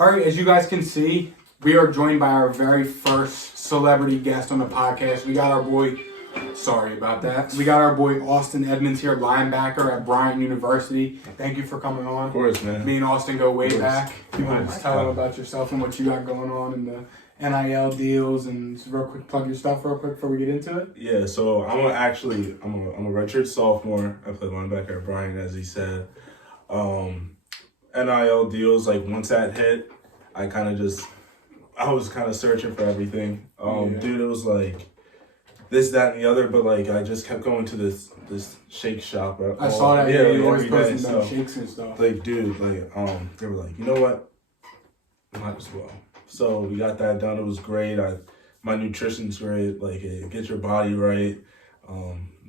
All right, as you guys can see, we are joined by our very first celebrity guest on the podcast. We got our boy, sorry about that. We got our boy Austin Edmonds here, linebacker at Bryant University. Thank you for coming on. Of course, man. Me and Austin go way back. You want to just tell them about yourself and what you got going on in the NIL deals, and just real quick plug your stuff real quick before we get into it? Yeah, so I'm a redshirt sophomore. I play linebacker at Bryant, as he said. NIL deals, like once that hit, I was kind of searching for everything. Dude, it was like this, that, and the other, but like I just kept going to this shake shop. I saw that. Yeah, you always every day. posting about shakes and stuff. Like, dude, they were like, you know what? Might as well. So we got that done. It was great. My nutrition's great. Like, it gets your body right.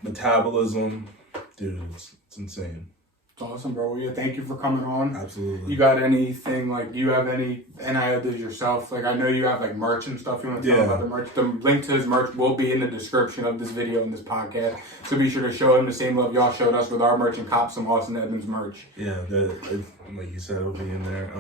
Metabolism, dude, it's insane. It's awesome, bro. Yeah, thank you for coming on. Absolutely. You got anything, like, do you have any NIL deals yourself? Like, I know you have, like, merch and stuff. You want to tell about the merch? The link to his merch will be in the description of this video and this podcast. So be sure to show him the same love y'all showed us with our merch and cop some Austin Edmonds merch. Yeah, like you said, it'll be in there.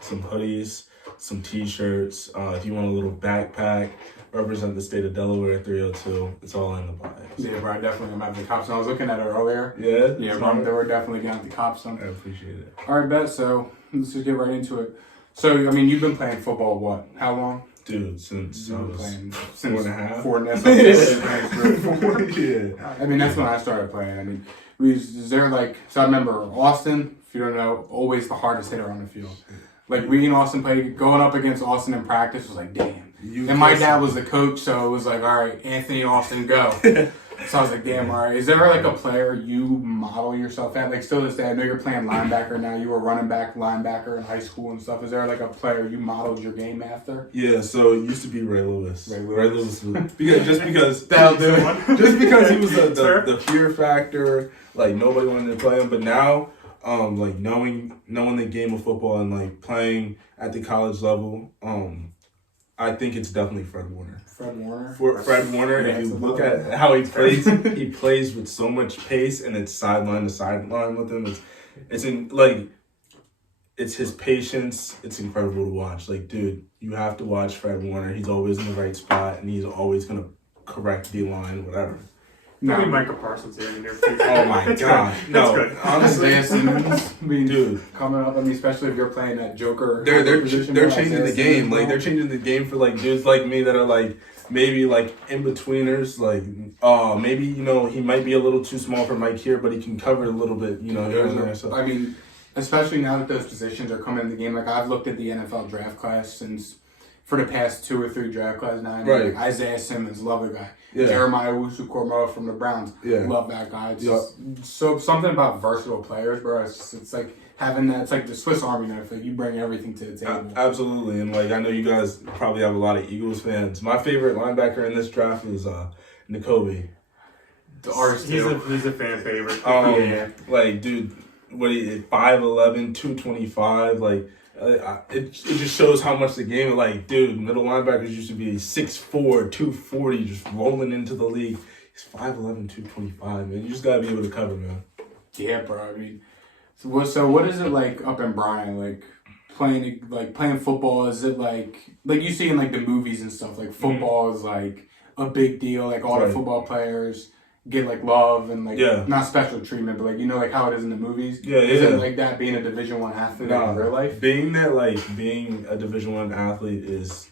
Some hoodies, some t-shirts. If you want a little backpack, represent the state of Delaware 302. It's all in the bio. Yeah, bro, I definitely gonna have the cops. I was looking at it earlier. Yeah, bro, they were definitely getting the cops on. I appreciate it. All right, bet. So let's just get right into it. So, I mean, you've been playing football what? How long? Dude, since I was playing 4.5. 4 and Yeah. I mean, that's when I started playing. I mean, is there like, so I remember Austin, if you don't know, always the hardest hitter on the field. Like, we and Austin played, going up against Austin in practice was like, damn. And my dad was the coach, so it was like, all right, Anthony, Austin, go. So I was like, damn, all right. Is there like a player you model yourself at? Like, still to this day, I know you're playing linebacker now. You were running back, linebacker in high school and stuff. Is there like a player you modeled your game after? Yeah, so it used to be Ray Lewis. Ray Lewis. Because That'll do it. Just because he was the fear factor, like nobody wanted to play him. But now, like knowing the game of football and like playing at the college level, I think it's definitely Fred Warner. Fred Warner? Fred Warner, if you look at how he plays, he plays with so much pace, and it's sideline to sideline with him. It's his patience. It's incredible to watch. Like, dude, you have to watch Fred Warner. He's always in the right spot, and he's always going to correct D-line, whatever. Maybe Micah Parsons here in there. Oh my god. No, good. honestly, Simmons, dude, coming up. I mean, especially if you're playing that Joker. they're position, changing the game. Like, they're changing the game for like dudes like me that are like maybe like in betweeners. Like, maybe he might be a little too small for Mike here, but he can cover a little bit. Here and there. So I mean, especially now that those positions are coming in the game. Like, I've looked at the NFL draft class for the past 2 or 3 draft classes now. Right. Like Isaiah Simmons, love the guy. Yeah. Jeremiah Owusu-Koramoah from the Browns, love that guy. It's just, so something about versatile players, bro. It's like having that. It's like the Swiss Army knife. Like, you bring everything to the table. Absolutely, and like I know you guys probably have a lot of Eagles fans. My favorite linebacker in this draft is N'Kobe. He's a fan favorite. Like, dude, what he 5'11", 225, like. It just shows how much the game, like, dude, middle linebackers used to be 6'4", 240, just rolling into the league. He's 5'11", 225, man. You just got to be able to cover, man. Yeah, bro. I mean, so what is it like up in Bryan, like playing football? Is it like you see in like the movies and stuff, like football is like a big deal, like all the football players get like love and like not special treatment, but like like how it is in the movies. Is it like that being a Division I athlete in real life? Being a Division I athlete is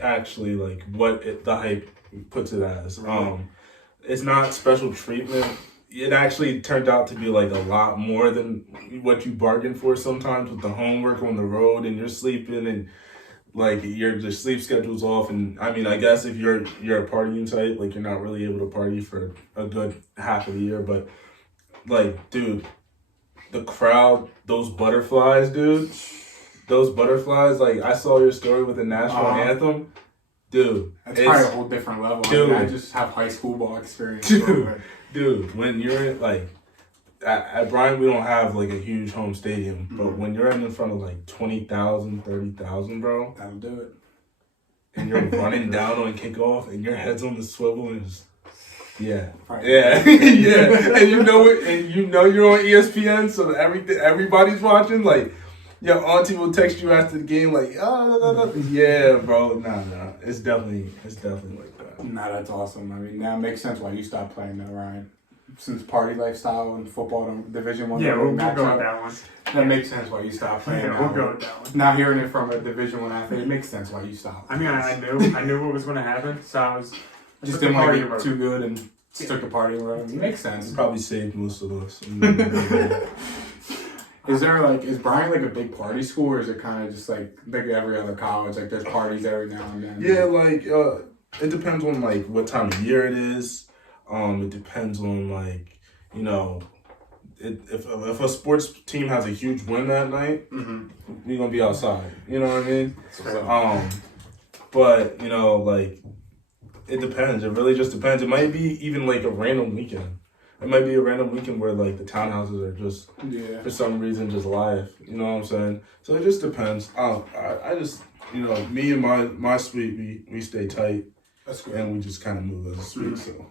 actually like what the hype puts it as. It's not special treatment. It actually turned out to be like a lot more than what you bargained for sometimes with the homework on the road, and you're sleeping and like your sleep schedule's off. And I mean, I guess if you're a partying type, like you're not really able to party for a good half of the year. But like, dude, the crowd, those butterflies, like I saw your story with the national anthem. Dude, that's probably a whole different level. Dude, I just have high school ball experience. Dude, when you're like at Bryant, we don't have like a huge home stadium, but when you're in front of like 20,000, 30,000, bro, that'll do it. And you're running down on kickoff, and your head's on the swivel, and just yeah, yeah, and you know it, and you're on ESPN, so everybody's watching. Like, Your auntie will text you after the game like, yeah, bro. Nah. It's definitely like that. Nah, that's awesome. I mean, now it makes sense why you stopped playing though, Ryan. Since party lifestyle and football and Division One. Yeah, we'll go with that one. That makes sense why you stopped playing. Yeah, we'll go with that one. Now hearing it from a Division One athlete, it makes sense why you stopped. I mean, I knew what was going to happen, so I just didn't want to get too good and took the party around. It makes sense. Probably saved most of us. Is Bryant like a big party school, or is it kind of just like every other college? Like there's parties every now and then. Yeah, like it depends on like what time of year it is. It depends on like, you know, if a sports team has a huge win that night, we're gonna be outside. You know what I mean? But you know, like it depends. It really just depends. It might be even like a random weekend. It might be a random weekend where like the townhouses are just for some reason just live. You know what I'm saying? So it just depends. I just, you know, me and my suite, we stay tight. That's good. And we just kind of move as a suite. So.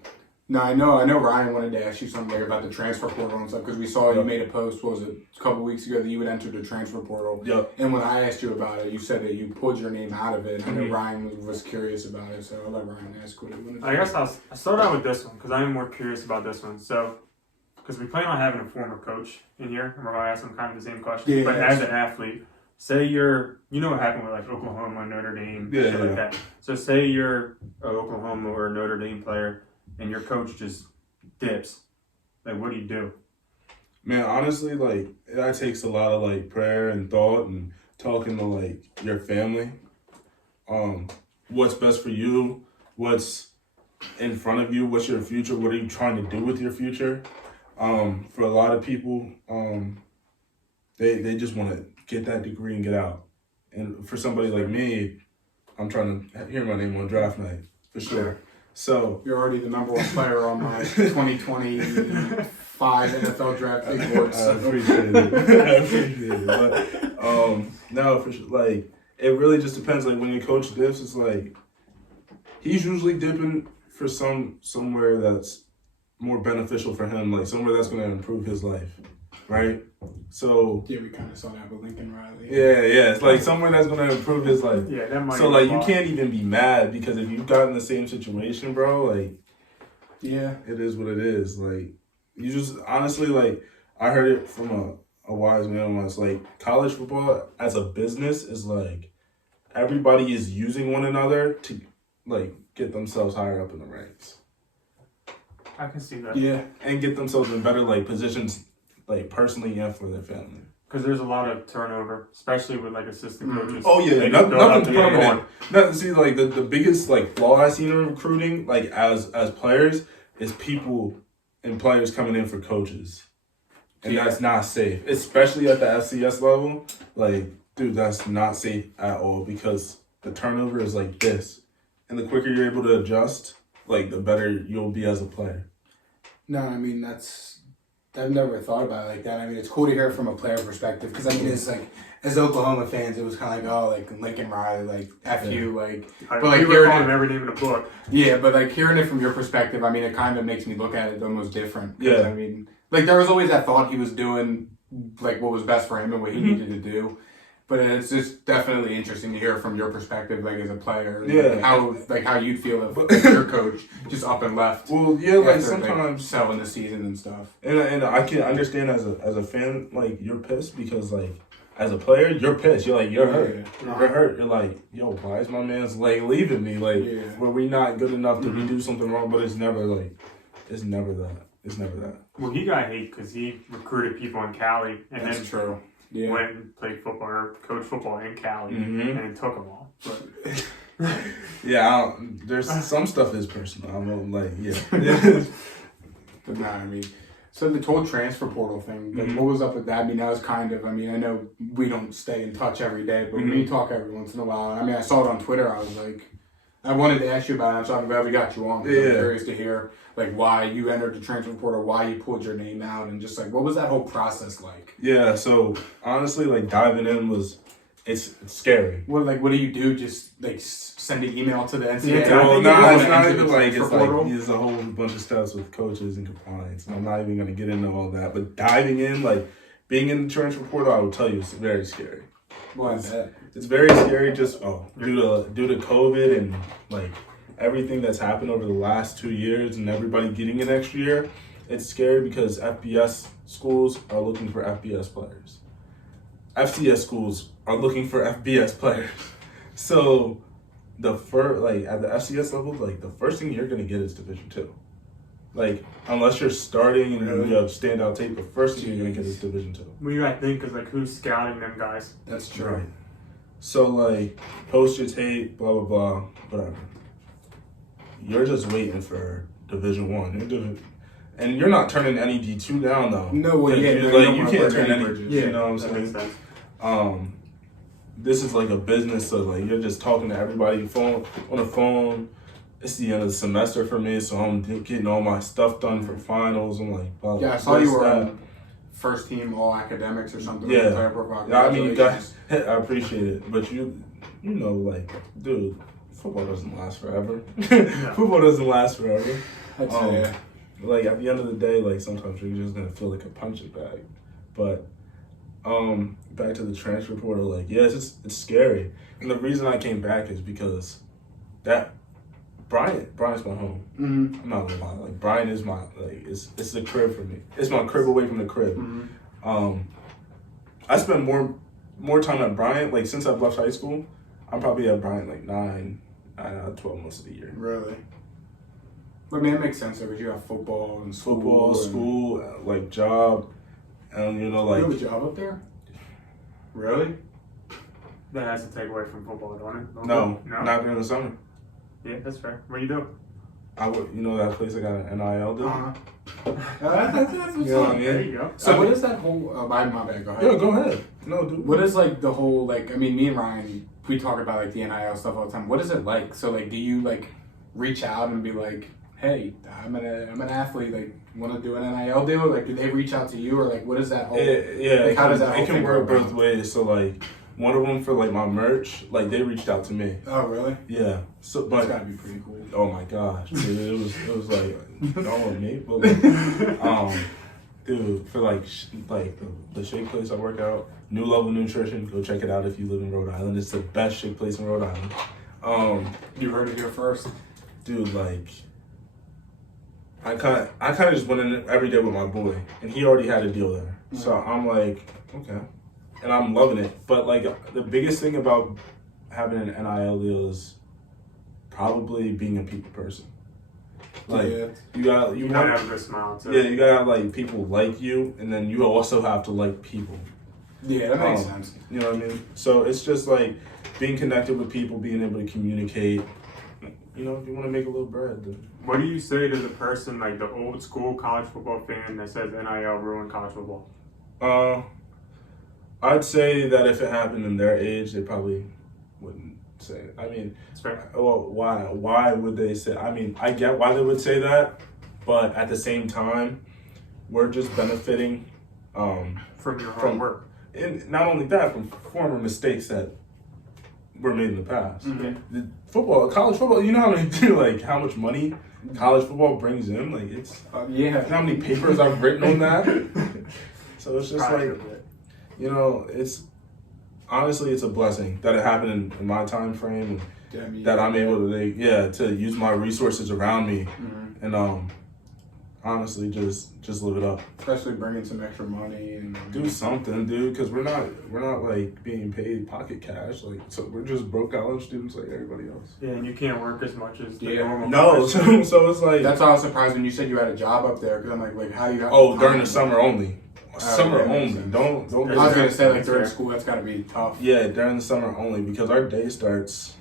No, I know Ryan wanted to ask you something about the transfer portal and stuff, because we saw you made a post, what was it, a couple weeks ago, that you had entered the transfer portal. Yep. And when I asked you about it, you said that you pulled your name out of it. I know Ryan was curious about it, so I'll let Ryan ask what he wanted to I guess I'll start out with this one, because I am more curious about this one. So, because we plan on having a former coach in here, and we're going to ask him kind of the same question. Yeah, but as an athlete, say you know what happened with like Oklahoma, Notre Dame, shit like that. So say you're an Oklahoma or Notre Dame player, and your coach just dips. Like, what do you do? Man, honestly, like, that takes a lot of, like, prayer and thought and talking to, like, your family. What's best for you? What's in front of you? What's your future? What are you trying to do with your future? For a lot of people, they just want to get that degree and get out. And for somebody like me, I'm trying to hear my name on draft night, for sure. So You're already the number one player on my 2025 NFL draft big board. I appreciate it. But no, for sure. Like, it really just depends. Like, when your coach dips, it's like he's usually dipping for somewhere that's more beneficial for him, like somewhere that's going to improve his life, right? So yeah, we kind of saw that with Lincoln Riley. Yeah, it's like somewhere that's going to improve his life. Yeah, that might. So like, you can't even be mad, because if you've gotten the same situation, bro, like, yeah, it is what it is. Like, you just honestly, like, I heard it from a wise man once. Like, college football as a business is like everybody is using one another to like get themselves higher up in the ranks. I can see that. Yeah, and get themselves in better like positions, like personally and for their family. Because there's a lot of turnover, especially with like assistant coaches. Oh yeah, nothing's permanent. See, like the biggest like flaw I seen in recruiting, like as players, is people and players coming in for coaches, and that's not safe, especially at the FCS level. Like, dude, that's not safe at all, because the turnover is like this, and the quicker you're able to adjust, like the better you'll be as a player. No, I mean, I've never thought about it like that. I mean, it's cool to hear it from a player perspective, because I mean, it's like, as Oklahoma fans, it was kind of like, oh, like Lincoln Riley, like F you, like. But like, we were calling him every name in the book. Yeah, but like hearing it from your perspective, I mean, it kind of makes me look at it almost different. Yeah. I mean, like there was always that thought he was doing like what was best for him and what he needed to do. But it's just definitely interesting to hear from your perspective, like as a player, how you'd feel if your coach just up and left. Well, yeah, like sometimes selling the season and stuff. And I can understand as a fan, like you're pissed, because like as a player, you're pissed. You're like, you're hurt. You're hurt. You're like, yo, why is my man's like leaving me? Like, were we not good enough? Did we do something wrong? But it's never that. It's never that. Well, he got hate because he recruited people in Cali, and That's then true. Yeah. went and played football or coached football in Cali, and it took them all. But yeah, there's some stuff is personal. I'm like, yeah. But nah, I mean, so the whole transfer portal thing, like, what was up with that? I mean, that was kind of, I mean, I know we don't stay in touch every day, but we talk every once in a while. I mean, I saw it on Twitter. I was like, I wanted to ask you about it. So I'm glad we got you on. I'm curious to hear like why you entered the transfer portal, why you pulled your name out, and just like what was that whole process like? Yeah, so honestly, like diving in it's scary. What do you do? Just like send an email to the NCAA? Well, no, it's not even like it's like there's a whole bunch of steps with coaches and compliance, and I'm not even gonna get into all that. But diving in, like being in the transfer portal, I would tell you it's very scary. Well, I bet. It's very scary just due to COVID and like everything that's happened over the last 2 years and everybody getting an extra year. It's scary because FBS schools are looking for FBS players. FCS schools are looking for FBS players. So at the FCS level, like the first thing you're gonna get is Division II. Like unless you're starting and you have standout tape, the first thing you're gonna get is Division II. Well, you gotta think, cause like who's scouting them guys? That's true. Right. So like post your tape, blah blah blah, whatever. You're just waiting for Division I. And you're not turning any D2 down though. No, well, yeah, you can't turn any bridges. You know what I'm That makes saying? sense. This is like a business, so like you're just talking to everybody on the phone. It's the end of the semester for me, so I'm getting all my stuff done for finals. I'm like, oh, Yeah, I saw you were on first team all academics or something. Yeah. Yeah, I mean, you guys, I appreciate it, but you know, like, dude, football doesn't last forever. Football doesn't last forever. I'd say, yeah. Like at the end of the day, like sometimes you're just gonna feel like a punching bag. But back to the transfer portal, like yeah, it's scary. And the reason I came back is because Bryant's my home. Mm-hmm. I'm not gonna lie, like Bryant is my it's the crib for me. It's my crib away from the crib. Mm-hmm. I spend more time at Bryant, like since I've left high school, I'm probably at Bryant like 9 out of 12 months of the year. Really? I mean, it makes sense because you have football and school. Like job, and you know, like. You have a job up there? Really? That has to take away from football, don't it? No, not during the summer. Yeah, that's fair. What do you do? I would, you know, that place I got an NIL deal. That's what's You know what I up. mean? There you go. So what is that whole? My bad. Go ahead. Yeah, go ahead. No, dude. What is like the whole like? I mean, me and Ryan, we talk about like the NIL stuff all the time. What is it like? So like, do you like reach out and be like, hey, I'm an athlete. Like, want to do an NIL deal? Like, do they reach out to you or like, what is that whole? Yeah, like, how does that? It can work both ways. So like, one of them for like my merch, like they reached out to me. Oh really? Yeah. So, That's but gotta be pretty cool. oh my gosh, dude, it was like don't with me, but like, dude, for like the shake place I work out, New Level Nutrition, go check it out if you live in Rhode Island. It's the best shake place in Rhode Island. You heard it here first, dude. Like, I kind of just went in every day with my boy, and he already had a deal there. Mm-hmm. So I'm like, okay, and I'm loving it. But like, the biggest thing about having an NIL deal is probably being a people person. Like, you gotta have a good smile too. Yeah, you gotta have like people like you, and then you also have to like people. Yeah, that makes sense. You know what I mean? So it's just like being connected with people, being able to communicate. You know, if you want to make a little bread, then. What do you say to the person, like the old school college football fan that says NIL ruined college football? I'd say that if it happened in their age, they probably wouldn't say it. I mean, well, why would they say? I mean, I get why they would say that, but at the same time, we're just benefiting from your hard work. And not only that, from former mistakes that were made in the past. Mm-hmm. College football, you know how much money college football brings in? Like, it's how many papers I've written on that. So it's just like, you know, it's honestly, it's a blessing that it happened in my time frame, and that I'm able to use my resources around me, and honestly just live it up. Especially bringing some extra money and do something, dude, because we're not like being paid pocket cash, like, so we're just broke college students like everybody else. Yeah, and you can't work as much as the normal. No, so it's like that's why I was surprised when you said you had a job up there, because I'm like how do you have during the summer only. Summer only. Don't. I was gonna say like during school that's gotta be tough. Yeah, during the summer only, because our day starts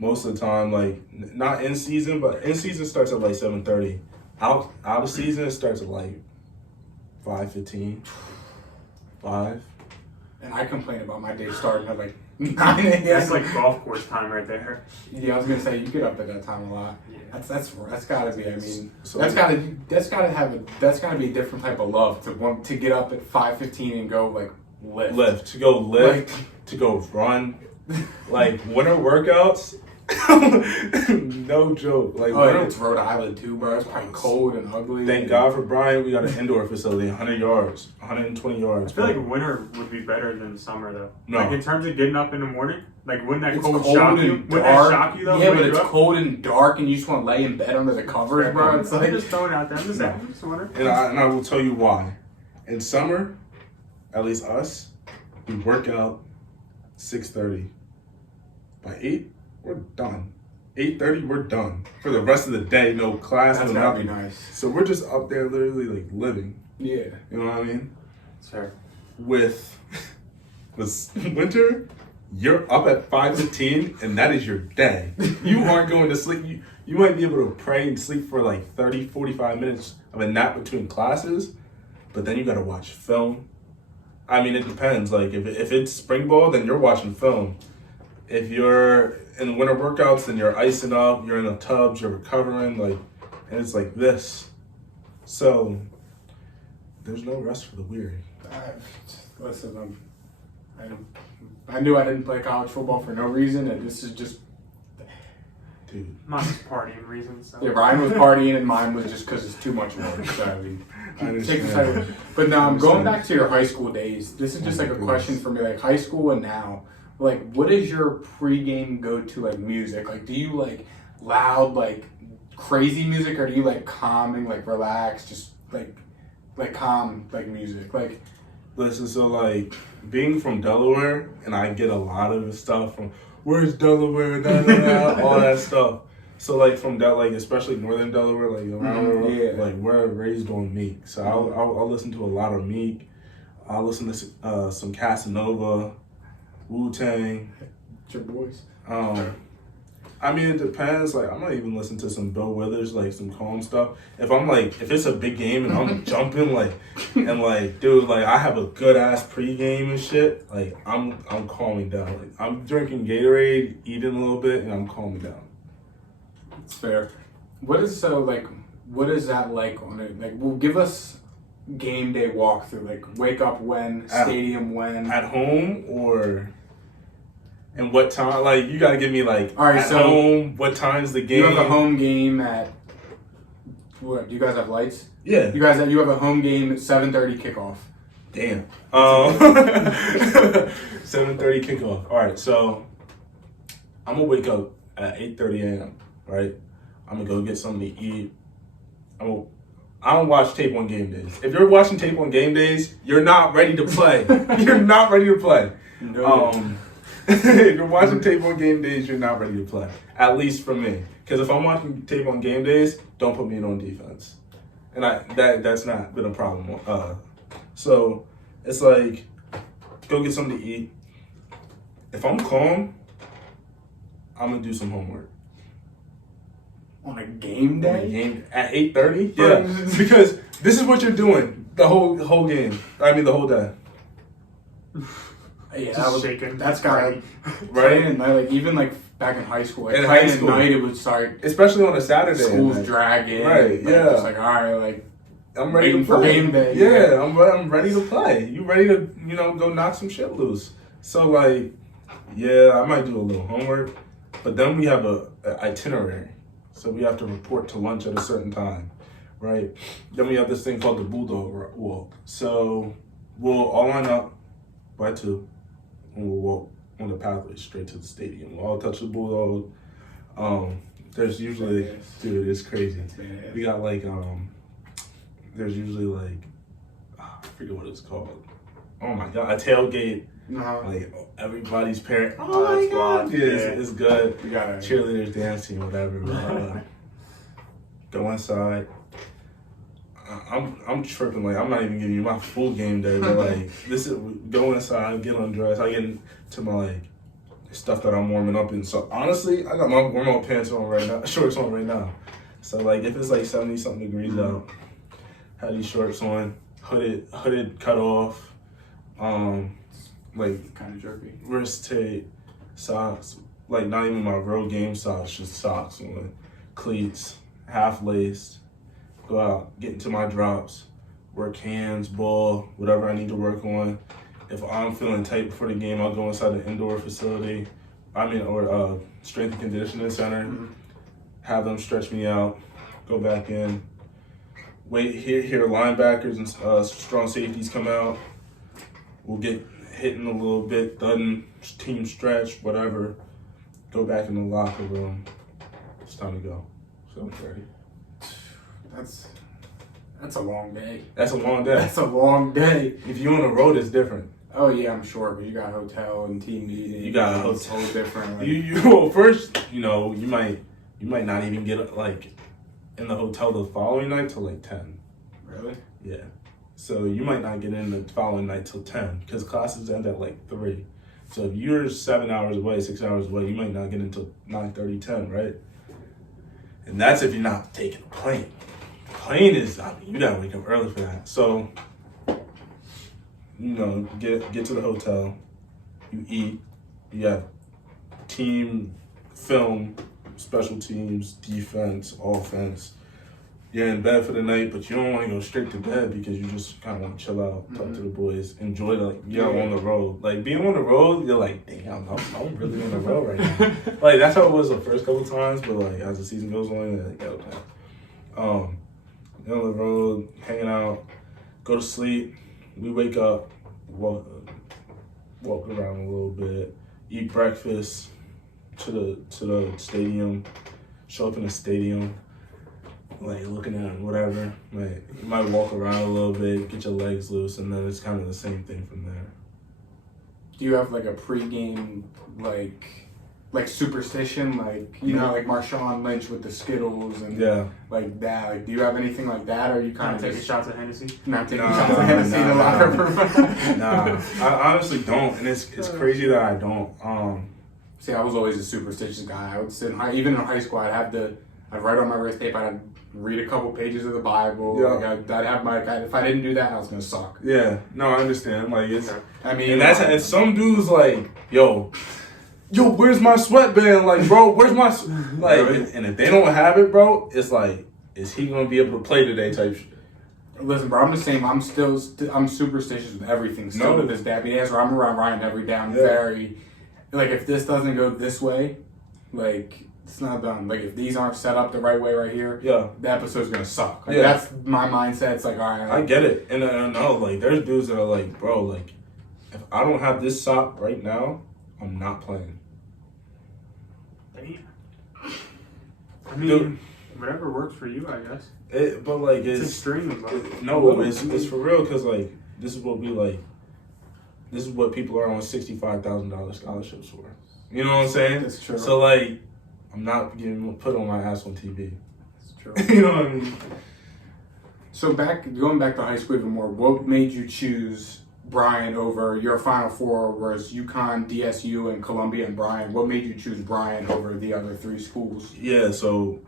most of the time like not in season, but in season starts at like 7:30. Out of season it starts at like 5:15. 5. And I complain about my day starting at like 9 a.m. That's like golf course time right there. Yeah, I was gonna say you get up at that time a lot. Yeah. That's gotta be. I mean, that's gotta be a different type of love to want to get up at 5:15 and go like lift to go run. Like winter workouts No joke. Like, it's Rhode Island too, bro. It's probably cold and ugly. Thank God for Bryant, we got an indoor facility, 100 yards, 120 yards. I feel like winter would be better than summer though. No. Like in terms of getting up in the morning, like wouldn't that It's cold cold shock and you? dark. Wouldn't that shock you though? Yeah, Wake but you it's up? cold and dark, and you just want to lay in bed under the covers, bro. It's I'm like just throwing it out there. I'm just saying. I'm just wondering. And I will tell you why. In summer, at least us, we work out 6:30. By 8, we're done. 8:30, we're done. For the rest of the day, no class, that's no gotta be nothing. nice. So we're just up there literally like living. Yeah. You know what I mean? It's fair. With winter, you're up at 5:15 and that is your day. You aren't going to sleep. You might be able to pray and sleep for like 30, 45 minutes of a nap between classes, but then you gotta watch film. I mean, it depends. Like if it's spring ball, then you're watching film. If you're in the winter workouts, then you're icing up, you're in the tubs, you're recovering, like, and it's like this. So there's no rest for the weary. Listen, I knew I didn't play college football for no reason, and this is just. Dude. Mine's partying reasons. So. Yeah, Ryan was partying, and mine was just because it's too much work. So I mean, I take the understand. side. But now I'm going back to your high school days. This is just like a question for me, like high school and now. Like, what is your pregame go-to like music? Like, do you like loud, like crazy music, or do you like calming, like relaxed, just like calm, like music? Like, Listen, so like being from Delaware, and I get a lot of the stuff from where's Delaware, da, da, da, all that stuff. So like from that, like especially northern Delaware, like around, yeah. like we're raised on Meek. So I'll listen to a lot of Meek. I'll listen to some Casanova, Wu-Tang. your boys. I mean, it depends. Like, I might even listen to some Bill Withers, like some calm stuff. If it's a big game and I'm jumping, like, and like, dude, like, I have a good ass pregame and shit. Like, I'm calming down. Like, I'm drinking Gatorade, eating a little bit, and I'm calming down. It's fair. What is that like on it? Like, well, give us game day walkthrough. Like, wake up when, stadium when. At home or. And what time? Like, you gotta give me like all right, at so home. What time's the game? You have a home game at. What? Do you guys have lights? Yeah. You have a home game at 7:30 kickoff. Damn. 7:30 kickoff. All right, so I'm gonna wake up at 8:30 a.m. Right? I'm gonna go get something to eat. I don't watch tape on game days. If you're watching tape on game days, you're not ready to play. You're not ready to play. No. If you're watching tape on game days, you're not ready to play. At least for me. Because if I'm watching tape on game days, don't put me in on defense. And that's not been a problem. So it's like, go get something to eat. If I'm calm, I'm going to do some homework. On a game day? Game at 8:30? Yeah. Because this is what you're doing the whole game. I mean, the whole day. Yeah, Just shaking. that's got Right? at night, like even like back in high school. Like, In playing high school. at night, it would start. Especially on a Saturday. School's like, dragging. Right, like, yeah. Just like, all right, like. I'm ready to Waiting for play. game day. Yeah, I'm ready to play. You ready to, go knock some shit loose. So, like, yeah, I might do a little homework. But then we have a itinerary. So we have to report to lunch at a certain time, right? Then we have this thing called the Bulldog Walk. So we'll all line up by 2, and we'll walk on the pathway straight to the stadium. We'll all touch the Bulldog. There's usually, dude, it's crazy. We got like, there's usually like, I forget what it's called. Oh my God, a tailgate. Like everybody's parent. Oh my God, yeah, it's good. You got it. Cheerleaders dancing, whatever. Go inside. I'm tripping. Like I'm not even giving you my full game day, but like this is go inside, get undressed. I get into my like stuff that I'm warming up in. So honestly, I got my warm up pants on right now, shorts on right now. So like if it's like 70 something degrees out, have these shorts on, hooded cut off, like kind of jerky. wrist tape, socks, like not even my real game socks, just socks on, cleats, half laced. Go out, get into my drops, work hands, ball, whatever I need to work on. If I'm feeling tight before the game, I'll go inside the indoor facility. strength and conditioning center. Have them stretch me out, go back in. Wait, hear linebackers and strong safeties come out. We'll get hitting a little bit, done team stretch, whatever. Go back in the locker room. It's time to go. 7:30. That's a long day. That's a long day. That's a long day. If you're on the road, it's different. Oh yeah, I'm sure, but you got hotel and team meeting. You got a hotel. It's whole different. Like, well, first, you might not even get like in the hotel the following night till like 10. Really? Yeah. So you might not get in the following night till 10 because classes end at like 3. So if you're 7 hours away, 6 hours away, you might not get until 9:30, 10, right? And that's if you're not taking a plane. Plane is, you gotta wake up early for that. So, get to the hotel, you eat, you have team, film, special teams, defense, offense. You're in bed for the night, but you don't want to go straight to bed because you just kind of want to chill out, talk to the boys, enjoy on the road. Like being on the road, you're like, damn, I'm really on the road right now. Like that's how it was the first couple times, but like as the season goes on, you're like, you're on the road, hanging out, go to sleep. We wake up, walk around a little bit, eat breakfast, to the stadium, show up in the stadium. Like looking at whatever, like you might walk around a little bit, get your legs loose, and then it's kind of the same thing from there. Do you have like a pregame like superstition, like like Marshawn Lynch with the Skittles and like that? Like, do you have anything like that, or you kind of taking shots at Hennessy? Not taking shots at Hennessy in the locker room. Nah, I honestly don't, and it's crazy that I don't. See, I was always a superstitious guy. I would sit even in high school. I'd write on my wrist tape. I'd read a couple pages of the Bible. Yeah. Like I'd have if I didn't do that, I was gonna suck. Yeah, no, I understand. Like it's, and and some dudes like, yo, where's my sweatband? Like, bro, where's my and if they don't have it, bro, it's like, is he gonna be able to play today? Type shit. Listen, bro, I'm the same. I'm superstitious with everything still to this day. I mean, I'm around Ryan every day. I'm very like, if this doesn't go this way, like. It's not done. Like, if these aren't set up the right way right here, the episode's gonna suck. Like, that's my mindset. It's like, all right. I get it. And I know, like, there's dudes that are like, bro, like, if I don't have this sock right now, I'm not playing. I mean, whatever works for you, I guess. But, like, it's extreme. It's for real, because, like, this is what people are on $65,000 scholarships for. You know what I'm saying? That's true. So, like, I'm not getting put on my ass on TV. That's true. You know what I mean? So going back to high school even more, what made you choose Bryant over your Final Four was UConn, DSU, and Columbia and Bryant? What made you choose Bryant over the other 3 schools? Yeah, so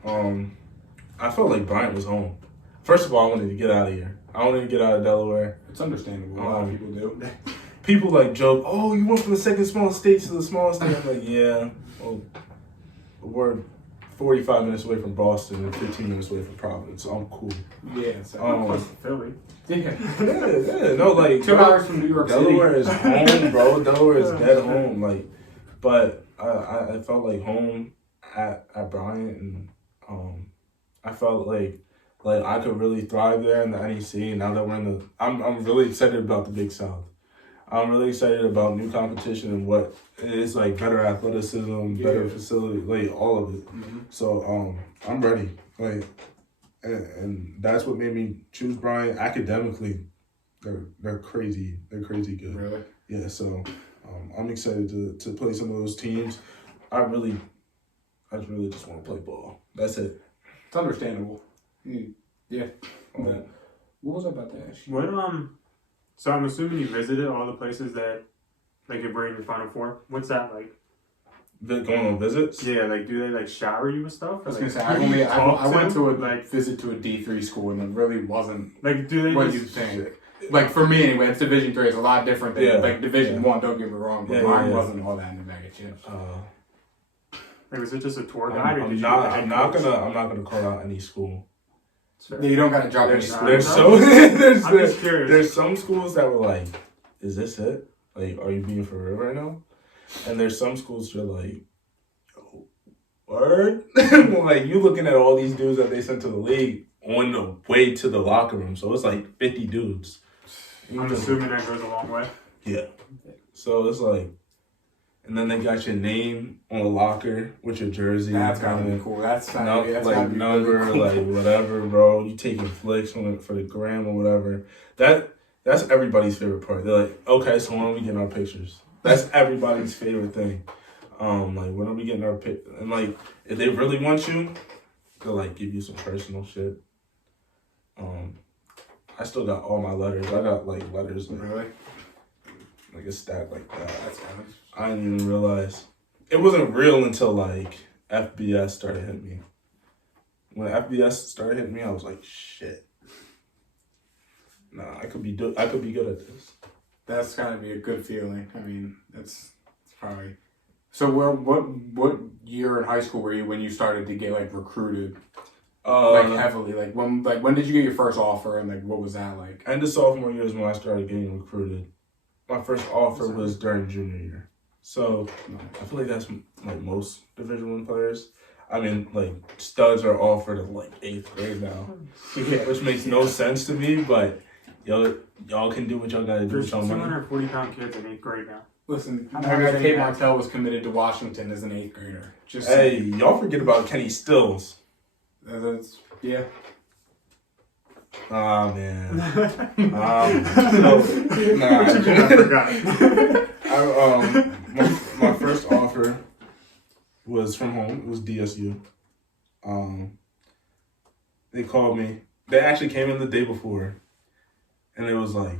I felt like Bryant was home. First of all, I wanted to get out of here. I wanted to get out of Delaware. It's understandable. A lot of people do. People like joke, oh, you went from the second smallest state to the smallest state. I'm like, yeah. Well, we're 45 minutes away from Boston and 15 minutes away from Providence, so I'm cool. Yeah, so close to Philly. Yeah, no, like 2 hours from New York City. Delaware is home, bro. Delaware is dead home. Like, but I felt like home at Bryant, and I felt like I could really thrive there in the NEC. And now that we're in I'm really excited about the Big South. I'm really excited about new competition and what it's like, better athleticism, better facility, like all of it. Mm-hmm. So I'm ready. Like, and that's what made me choose Bryant. Academically, they're crazy. They're crazy good. Really? Yeah. So I'm excited to play some of those teams. I really just want to play ball. That's it. It's understandable. Yeah. What was I about to ask you? So I'm assuming you visited all the places that, like, if we're in your Final Four. What's that like? Going on visits? Yeah, like, do they, like, shower you with stuff? I was going to say, I went to a visit to a D3 school, and it really wasn't like, do they what you think. Like, for me anyway, it's Division 3. It's a lot different than, like, Division 1, don't get me wrong, but mine wasn't all that in the bag of chips. Like, was it just a tour guide? I'm not gonna call out any school. Yeah, you don't gotta drop any there's some schools that were like, is this it? Like, are you being for real right now? And there's some schools that are like, yo, word? Like, you looking at all these dudes that they sent to the league on the way to the locker room. So it's like 50 dudes. I'm assuming that goes a long way. Yeah. So it's like, and then they got your name on a locker with your jersey. That's gotta be cool. That's gotta be like number, really cool. Like whatever, bro. You taking flicks on it for the gram or whatever. That's everybody's favorite part. They're like, okay, so when are we getting our pictures? That's everybody's favorite thing. Like, when are we getting our pic? And like, if they really want you, they'll like give you some personal shit. I still got all my letters. I got like letters. Like, really? Like a stack like that. That's funny. I didn't even realize. It wasn't real until like FBS started hitting me. When FBS started hitting me, I was like, shit. Nah, I could be good at this. That's gotta be a good feeling. I mean, it's probably. So what year in high school were you when you started to get like recruited? Like heavily. Like when did you get your first offer and like what was that like? End of sophomore year is when I started getting recruited. My first offer was during junior year. So I feel like that's like most Division I players. I mean, like studs are offered at like 8th grade now, which makes no sense to me. But y'all can do what y'all gotta do. There's 240-pound kids in 8th grade now. Listen, I guess Kate Martell was committed to Washington as an 8th grader. Just hey, y'all forget about Kenny Stills. Yeah. Ah, man. I forgot. My first offer was from home. It was DSU. They called me. They actually came in the day before. And it was like,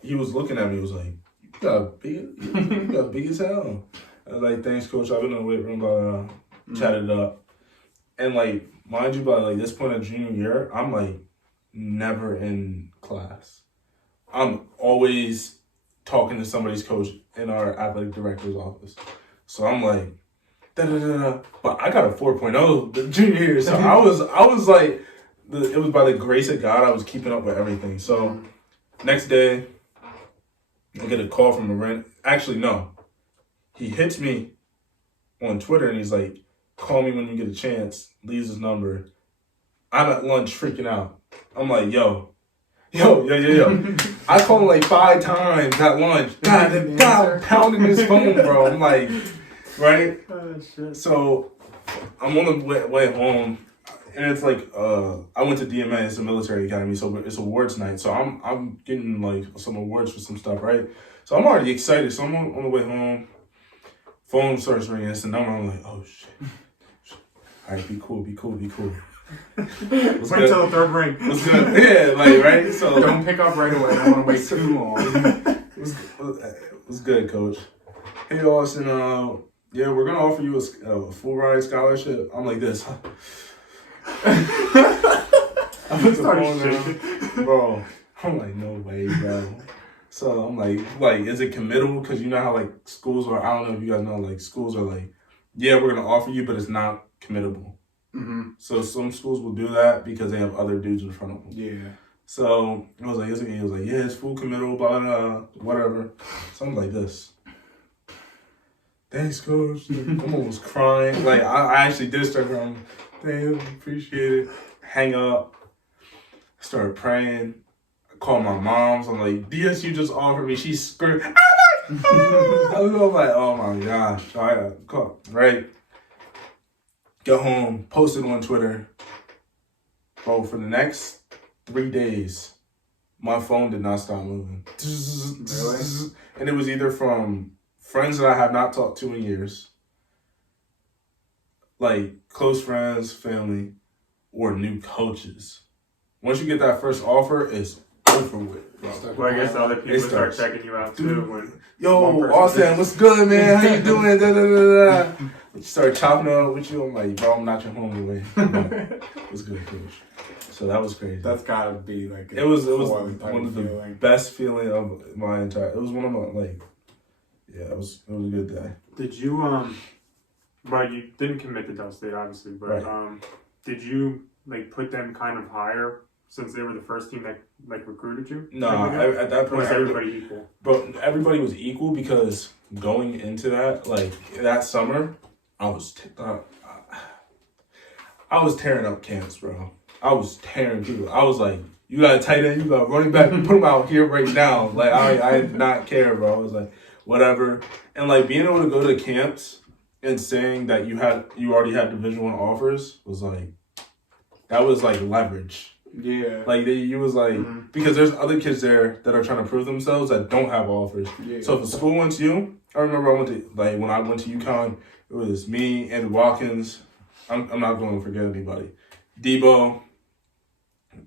he was looking at me. He was like, you got big as hell. I was like, thanks, coach. I've been in the weight room, but chatted up. And like, mind you, by like this point of junior year, I'm like never in class. I'm always talking to somebody's coach in our athletic director's office. So I'm like, da-da-da-da. But I got a 4.0 the junior year. So I was like, it was by the grace of God I was keeping up with everything. So next day, I get a call from a rent. Actually, no. He hits me on Twitter and he's like, call me when you get a chance. Leaves his number. I'm at lunch freaking out. I'm like, yo. I called him like 5 times at lunch. God, pounding his phone, bro. I'm like, right? Oh, shit. So I'm on the way home, and it's like, I went to DMA, it's a military academy, so it's awards night. So I'm getting like some awards for some stuff, right? So I'm already excited. So I'm on the way home. Phone starts ringing. It's the number. I'm like, oh shit. All right, be cool. Wait till the third ring. What's good? Yeah, like, right? So don't pick up right away. I don't want to wait too long. What's good, coach? Hey, Austin, yeah, we're going to offer you a full ride scholarship. I'm like this. I'm starting shaking. Bro, I'm like, no way, bro. So I'm like, is it committable? Because you know how, like, schools are, I don't know if you guys know, like, schools are like, yeah, we're going to offer you, but it's not committable. Mm-hmm. So some schools will do that because they have other dudes in front of them. Yeah. So I was like, he was like, yeah, it's full committal, blah, blah, whatever. Something like this. Thanks, coach. I'm almost crying. Like, I actually did start crying. Damn, appreciate it. Hang up. Started praying. I called my mom. So I'm like, DSU just offered me. She's screaming. I'm like, oh my gosh. So I got caught, right? Get home, posted on Twitter. Bro, for the next 3 days, my phone did not stop moving. Really? And it was either from friends that I have not talked to in years, like close friends, family, or new coaches. Once you get that first offer, it's over with, bro. Well, I guess the other people start checking you out too. When yo, Austin, what's good, man? How you doing? Da, da, da, da. Start chopping it up with you. I'm like, bro, I'm not your homie, way. What's good, coach? So that was crazy. That's gotta be like it was one of the best feeling of my entire. It was one of my yeah, it was a good day. Did you well, you didn't commit to Del State obviously, but right. Did you like put them kind of higher since they were the first team that like recruited you? No, at that point, was everybody equal? But everybody was equal because going into that, like that summer, I was tearing up camps, bro. I was tearing people. I was like, you got a tight end, you got a running back, put them out here right now. Like I did not care, bro. I was like, whatever. And like being able to go to camps and saying that you already had Division I offers was like, that was like leverage. Yeah. Like you was like, because there's other kids there that are trying to prove themselves that don't have offers. Yeah. So if the school wants you, I remember when I went to UConn, it was me, Andrew Watkins. I'm not going to forget anybody. Debo,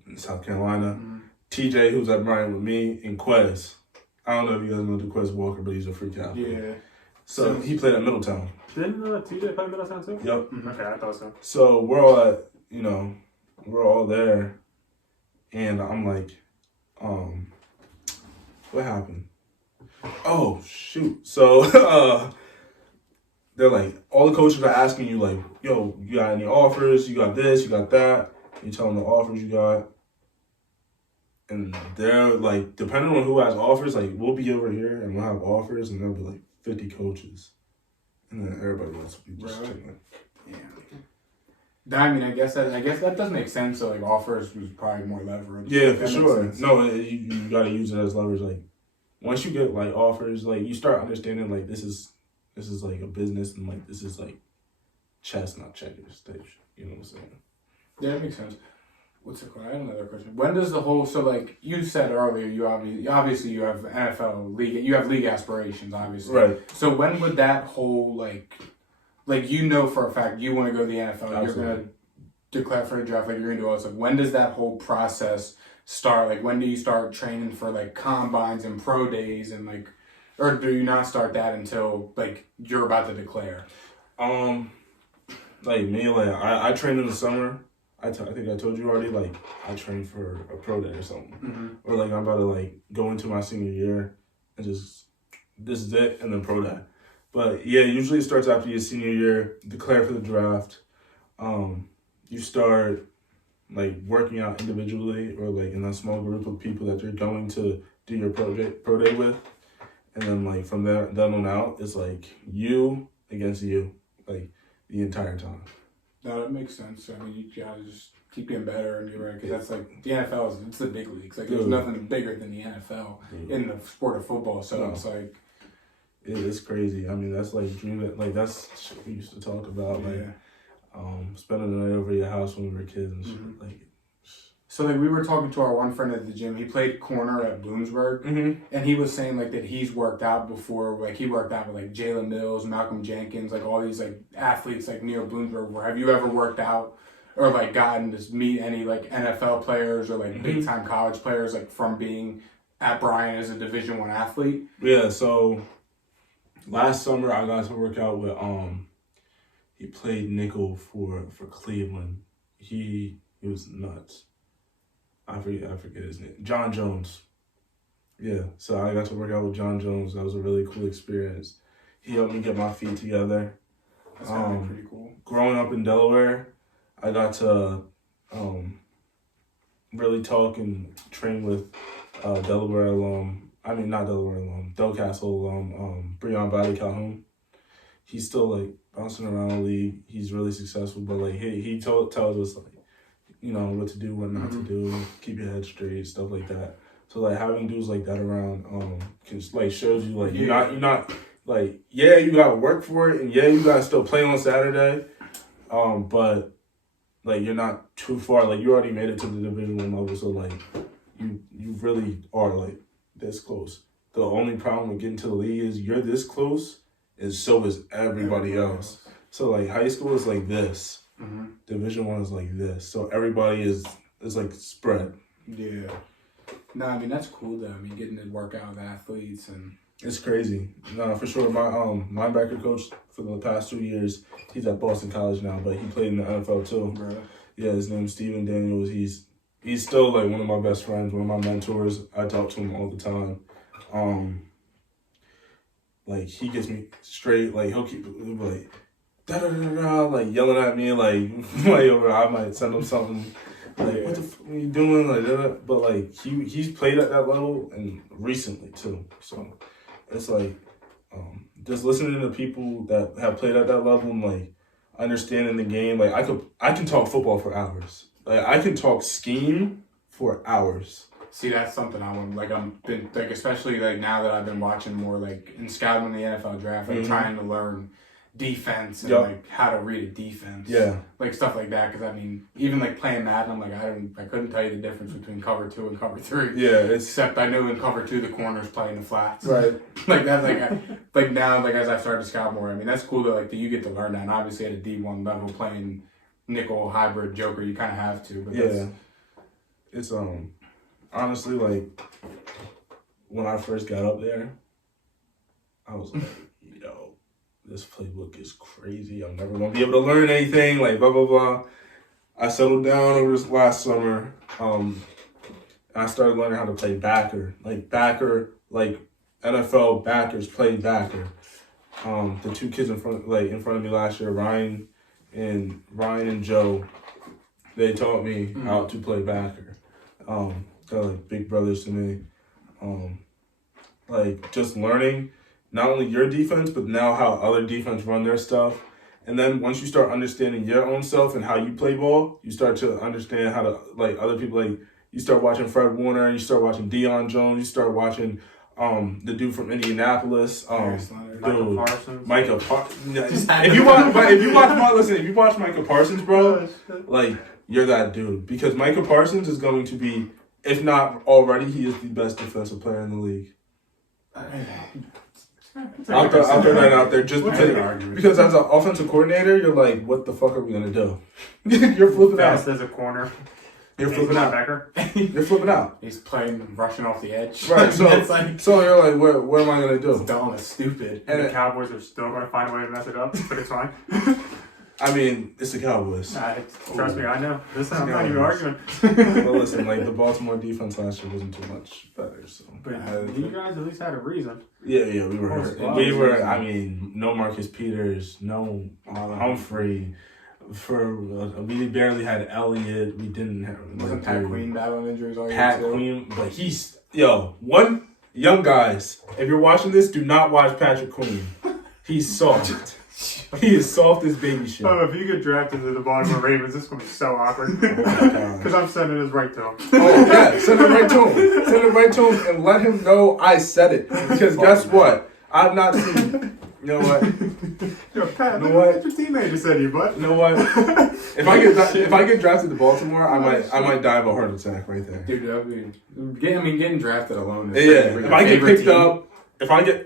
in South Carolina. TJ, who's at Bryant with me, and Quez. I don't know if you guys know Quez Walker, but he's a freak athlete. Yeah. So he played at Middletown. Didn't TJ play Middletown too? Yep. Okay, I thought so. So we're all there, and I'm like, what happened? Oh shoot! So they're like, all the coaches are asking you like, yo, you got any offers? You got this? You got that? You tell them the offers you got. And they're like, depending on who has offers, like we'll be over here and we'll have offers, and there'll be like 50 coaches, and then everybody else will be just chilling. Yeah. I mean, I guess that does make sense. So like offers was probably more leverage. Yeah, like, for sure. No, you got to use it as leverage. Like once you get like offers, like you start understanding like this is like a business, and like this is like chess, not checkers type shit. You know what I'm saying? Yeah, that makes sense. What's it called? I have another question. When does the whole, so like you said earlier, you obviously you have NFL league, you have league aspirations, obviously. Right. So when would that whole like you know for a fact you want to go to the NFL, Absolutely. You're gonna declare for the draft, like you're gonna do all this stuff. When does that whole process start? Like when do you start training for like combines and pro days and like, or do you not start that until like you're about to declare? Like me, like I train in the summer. I think I told you already, like, I trained for a pro day or something. Or, like, I'm about to, like, go into my senior year and just, this is it, and then pro day. But, yeah, usually it starts after your senior year, declare for the draft. You start, like, working out individually or, like, in a small group of people that you're going to do your pro day with. And then, like, from there, then on out, it's, like, you against you, like, the entire time. No, that makes sense. I mean, you gotta just keep getting better and you're right, because that's like the NFL it's the big leagues. Like there's nothing bigger than the NFL in the sport of football. So it's like it's crazy. I mean, that's like dreaming. Like that's shit we used to talk about. Like spending the night over at your house when we were kids and shit. Like. So like we were talking to our one friend at the gym. He played corner at Bloomsburg, and he was saying like that he's worked out before. Like he worked out with like Jalen Mills, Malcolm Jenkins, like all these like athletes like near Bloomsburg. Where have you ever worked out or like gotten to meet any like NFL players or like big time college players like from being at Bryant as a Division I athlete? Yeah. So last summer I got to work out with he played nickel for Cleveland. He was nuts. I forget his name. John Jones. Yeah, so I got to work out with John Jones. That was a really cool experience. He helped me get my feet together. That's pretty cool. Growing up in Delaware, I got to really talk and train with Delaware alum. I mean, not Delaware alum, Delcastle alum, Bryant Calhoun. He's still like bouncing around the league. He's really successful, but like he tells us like, you know, what to do, what not to do, keep your head straight, stuff like that. So like having dudes like that around can like shows you like you're not like you gotta work for it and you gotta still play on Saturday, but like you're not too far. Like you already made it to the Division I level, so like you really are like this close. The only problem with getting to the league is you're this close, and so is everybody else. So like high school is like this. Division I is like this, so everybody is like spread. Yeah. No, I mean that's cool though. I mean getting to work out with athletes and it's crazy. No, for sure. My linebacker coach for the past 2 years, he's at Boston College now, but he played in the NFL too. Right. Yeah, his name's Steven Daniels. He's still like one of my best friends, one of my mentors. I talk to him all the time. Like he gets me straight. Like he'll keep like da da da da, like yelling at me, like I might send him something, Like, what the fuck are you doing? Like that. But like he's played at that level and recently too. So it's like just listening to people that have played at that level and like understanding the game. Like I can talk football for hours. Like I can talk scheme for hours. See, that's something I want. Like I'm been like, especially like now that I've been watching more like in scouting the NFL draft, like trying to learn defense and like how to read a defense. Yeah, like stuff like that. Because I mean, even like playing Madden, I'm like I couldn't tell you the difference between cover 2 and cover 3. Yeah, except I knew in cover 2 the corners playing the flats. Right. like that's like now like as I've started to scout more. I mean that's cool that you get to learn that. And obviously at a D1 level playing nickel hybrid joker, you kind of have to. But yeah, it's honestly, like, when I first got up there, I was like, yo, this playbook is crazy. I'm never going to be able to learn anything, like, blah, blah, blah. I settled down over this last summer. I started learning how to play backer. Like, NFL backers play backer. The two kids in front of me last year, Ryan and Joe, they taught me how to play backer. They're like big brothers to me. Like just learning not only your defense, but now how other defense run their stuff. And then once you start understanding your own self and how you play ball, you start to understand how to like other people. Like you start watching Fred Warner, you start watching Deion Jones, you start watching the dude from Indianapolis, Micah Parsons. If you watch Micah Parsons, bro, like you're that dude because Micah Parsons is going to be. If not already, he is the best defensive player in the league. I'll throw that out there just because as an offensive coordinator, you're like, what the fuck are we going to do? You're flipping out. Fast as a corner. You're flipping out. You're flipping out. He's playing rushing off the edge. Right, so you're like, what am I going to do? It's dumb, it's stupid. And the Cowboys are still going to find a way to mess it up, but it's fine. I mean, it's the Cowboys. Trust me, I know. I'm not even arguing. Well, listen, like the Baltimore defense last year wasn't too much better. So, but you guys at least had a reason. Yeah, we were hurt. I mean, no Marcus Peters, no Humphrey. We barely had Elliott. We didn't have. Wasn't Pat Queen battling injuries all year? Pat Queen, but he's young guys. If you're watching this, do not watch Patrick Queen. He's soft. He is soft as baby shit. Oh, if you get drafted to the Baltimore Ravens, this is going to be so awkward. Because I'm sending this right to him. Oh, yeah. Send it right to him. Send it right to him and let him know I said it. Because guess what? I've not seen... You know what? Yo, Pat, you know what? Your teammate just said you, bud. You know what? If I get drafted to Baltimore, I might die of a heart attack right there. Dude, getting drafted alone is if I get picked up, I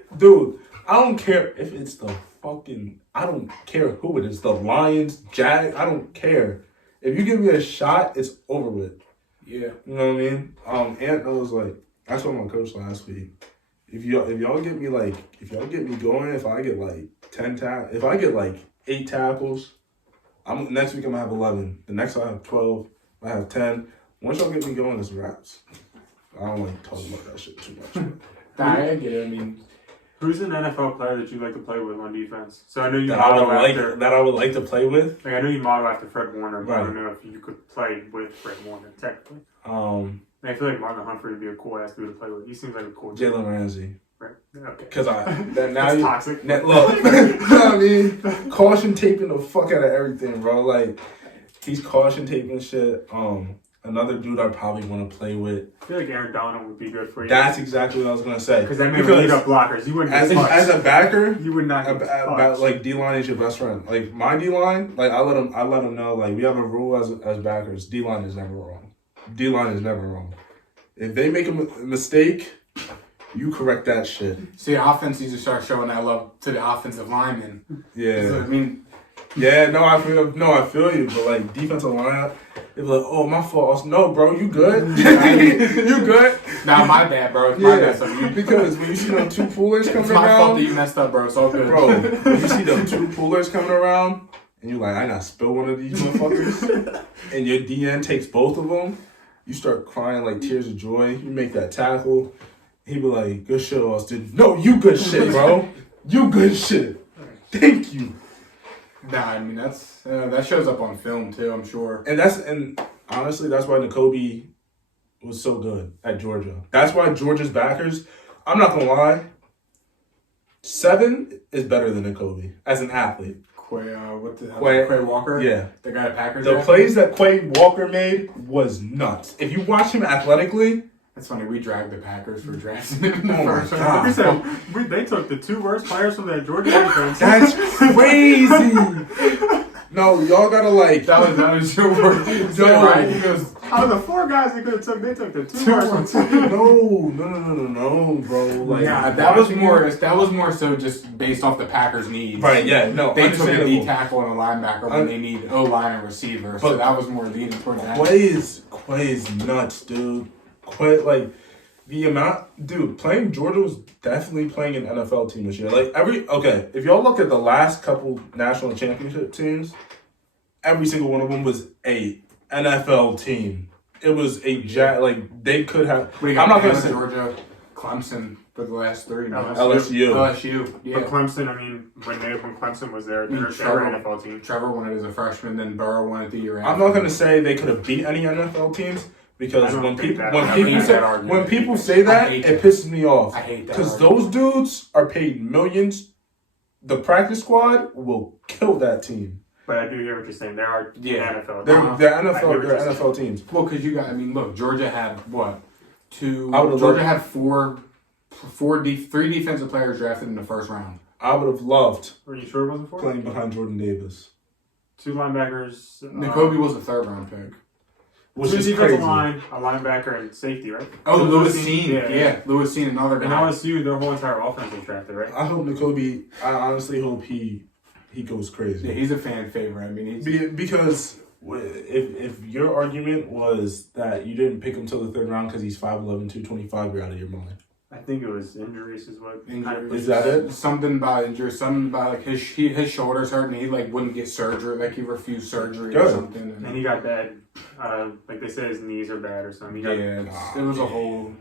don't care if it's the fucking, I don't care who it is, the Lions, Jags, I don't care. If you give me a shot, it's over with. Yeah. You know what I mean? And I was like, I told my coach last week, if y'all get me going, if I get like 8 tackles, next week I'm gonna have 11. The next I'll have 12. I have 10. Once y'all get me going, it's wraps. I don't like talking about that shit too much. I get it. I mean, who's an NFL player that you like to play with on defense? So I know you that I would like to play with. Like I know you model after Fred Warner, but right. I don't know if you could play with Fred Warner technically. I feel like Marlon Humphrey would be a cool ass dude to play with. He seems like a cool dude. Jalen Ramsey. Right. Okay. Because now you toxic. Look, you know what I mean? Caution taping the fuck out of everything, bro. Like he's caution taping shit. Another dude I probably want to play with. I feel like Aaron Donald would be good for you. That's exactly what I was gonna say. Because that man would lead up blockers. You wouldn't as a backer, you would not. Like D line is your best friend. Like my D line, like I let him know. Like we have a rule as backers. D line is never wrong. D line is never wrong. If they make a mistake, you correct that shit. See, the offense needs to start showing that love to the offensive linemen. Yeah. So, I mean, I feel you, but like defensive line, they're like, oh, my fault. No, bro, you good? You good? Nah, my bad, bro. It's my bad. Because when you see them two pullers coming it's around, my fault that you messed up, bro. It's all good, bro. When you see them two pullers coming around, and you're like, I gotta spill one of these motherfuckers, and your DN takes both of them, you start crying like tears of joy. You make that tackle. He be like, good shit, Austin. No, you good shit, bro. You good shit. Thank you. Nah, I mean that shows up on film too, I'm sure. And honestly, that's why N'Kobe was so good at Georgia. That's why Georgia's backers, I'm not going to lie, 7 is better than N'Kobe as an athlete. Quay Walker? Yeah. The guy at Packers? The plays that Quay Walker made was nuts. If you watch him athletically... That's funny. We dragged the Packers for drafting him in the Oh my first God. We said they took the 2 worst players from that Georgia defense. That's crazy. No, y'all gotta like. That was your word. No. Right? He goes, Out of the 4 guys they could have took, they took the 2 worst ones. No, bro. Like, yeah, that was more so just based off the Packers' needs. Right? Yeah. No. They took a understandable. D tackle and a linebacker when they need O-line and receiver. So But that was more leaning toward that. Quay is nuts, dude. Quay, like, the amount, dude, playing Georgia was definitely playing an NFL team this year. Like, if y'all look at the last couple national championship teams, every single one of them was a NFL team. It was they could have. I'm not going to say Georgia, Clemson for the last 3. LSU. Yeah. But Clemson, I mean, when Clemson was there, they were an NFL team. Trevor won it as a freshman, then Burrow won it the year after. I'm not going to say they could have beat any NFL teams. Because when people say that, it pisses me off. I hate that. Because those dudes are paid millions. The practice squad will kill that team. But I do hear what you're saying. There are NFL. They're NFL teams. Well, because look, Georgia had what? Georgia had 3 defensive players drafted in the first round. I would have loved. Are you sure it wasn't 4? Playing behind Jordan Davis. 2 linebackers. N'Kobe was a 3rd round pick. Which 2 is defensive crazy. line, a linebacker, and safety, right? Oh, Lewis Seen. Yeah. Lewis Seen, another guy. And LSU, their whole entire offense was drafted, right? I honestly hope he goes crazy. Yeah, he's a fan favorite. I mean, because if your argument was that you didn't pick him till the 3rd round because he's 5'11", 225, you're out of your mind. I think it was injuries is what. Is that it? Something about injury. Something about like his shoulders hurt and he wouldn't get surgery. Like he refused surgery or something. And he got bad. Like they said, his knees are bad or something. It was a whole.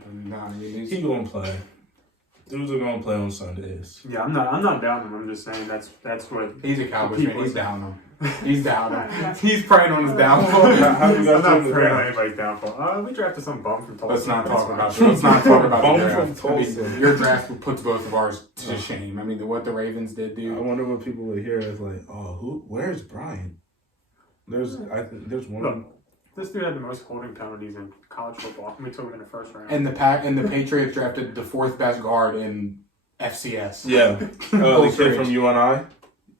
He gonna play. Dudes are gonna play on Sundays. Yeah, I'm not down him. I'm just saying that's what. He's a Cowboys fan. He's down him. He's down him. He's praying on his downfall. How you guys I'm not praying on anybody's downfall. We drafted some bum from Tulsa. Let's not talk about the Bum draft. from Tulsa. I mean, your draft puts both of ours to shame. I mean, what the Ravens did, dude. I wonder what people would hear is like, oh, where's Bryant? There's one. Look, this dude had the most holding penalties in college football. We took him in the 1st round. And the Patriots drafted the 4th best guard in FCS. Yeah, the kid from UNI.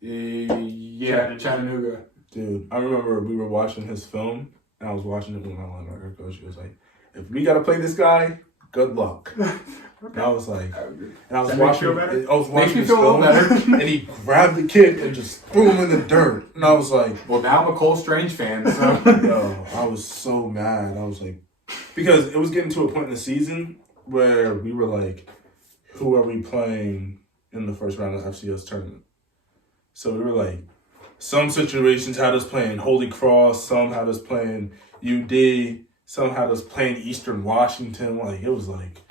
Yeah, Chattanooga. Dude, I remember we were watching his film, and I was watching it with my linebacker coach. He was like, "If we gotta play this guy, good luck." Okay. And I was like, Makes me feel a little better. And he grabbed the kid and just threw him in the dirt. And I was like, well, now I'm a Cole Strange fan, so. Yo, I was so mad. I was like, because it was getting to a point in the season where we were like, who are we playing in the 1st round of FCS tournament? So we were like, some situations had us playing Holy Cross, some had us playing UD, some had us playing Eastern Washington. Like, it was like,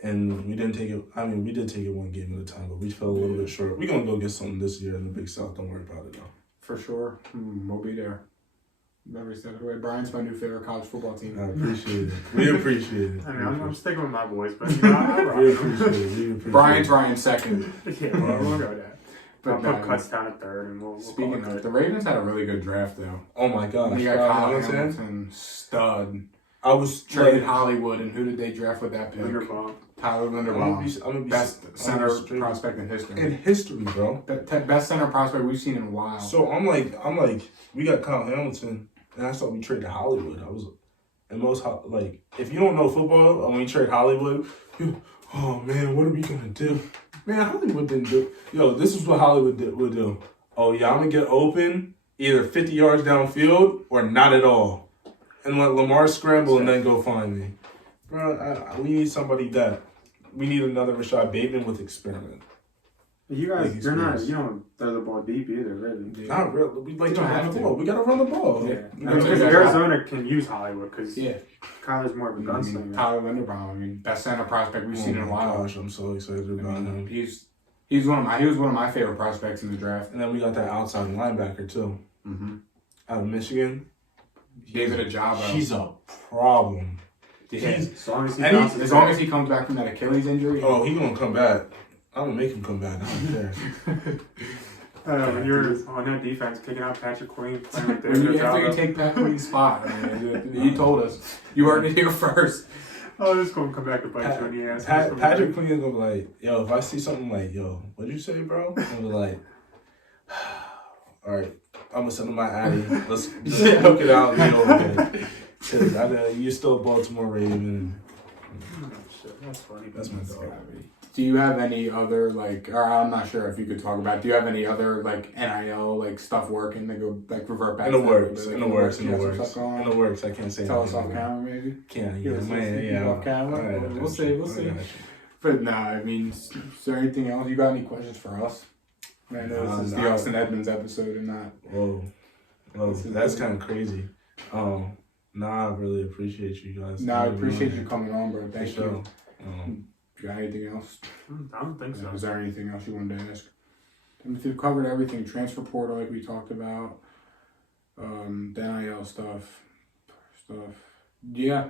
and we didn't take it. I mean, we did take it one game at a time, but we fell a little bit short. We're going to go get something this year in the Big South. Don't worry about it, though. For sure. We'll be there. Never said it away. Brian's my new favorite college football team. I appreciate it. We appreciate it. I mean, I'm sticking with my boys, but we appreciate it. Brian's Ryan 2nd. Yeah, we'll go with that. But I'll put Cuts down at 3rd, and we'll speaking of it, the Ravens had a really good draft, though. Oh my gosh. You got Kyle Hamilton, stud. I was traded Hollywood, and who did they draft with that pick? Tyler Linderbaum. I'm gonna best center prospect in history. In history, bro. Best center prospect we've seen in a while. So I'm like, we got Kyle Hamilton, and I thought we traded Hollywood. I was, and most like, if you don't know football, and when you trade Hollywood, oh man, what are we gonna do? Man, Hollywood didn't do. Yo, this is what Hollywood would do. Oh yeah, I'm gonna get open either 50 yards downfield or not at all, and let Lamar scramble and then go find me. Bro, we need somebody that. We need another Rashad Bateman with experiment. You guys, you don't throw the ball deep either, really. Yeah. Not really. We like to run the ball. We gotta run the ball. Yeah. Arizona can use Hollywood because Kyler's more of a gunslinger. Tyler Linderbaum, I mean, best center prospect we've seen in a while. Gosh, I'm so excited about him. He was one of my favorite prospects in the draft. And then we got that outside linebacker too, out of Michigan. gave it a job. He's a problem. Yeah. As long as he comes back from that Achilles injury. Oh, he gonna come back. I'm gonna make him come back. I don't care. When you're on that defense, kicking out Patrick Queen, playing right there. After you take Pat Queen's spot, you told us. You heard it here first. Oh, this is gonna come back to bite you in the ass. Patrick Queen is gonna be like, yo, if I see something like, yo, what'd you say, bro? I'm gonna be like, all right, I'm gonna send him my Addy. Let's just look it out and get over it. Because you're still a Baltimore Raven. Oh, shit. That's funny. That's my dog. Do you have any other, like, or I'm not sure if you could talk about, do you have any other, like, NIL, like, stuff working that go, like, revert back in the works. I can't say Tell us off camera, maybe? Off camera. Right, we'll see. But nah, I mean, is there anything else? You got any questions for us? I know this is the Austin Edmonds episode and not. Whoa, that's kind of crazy. I really appreciate you guys. I appreciate you coming on, bro. Thank you. You got anything else? I don't think so. Is there anything else you wanted to ask? We've covered everything. Transfer portal, like we talked about. The NIL stuff. Yeah.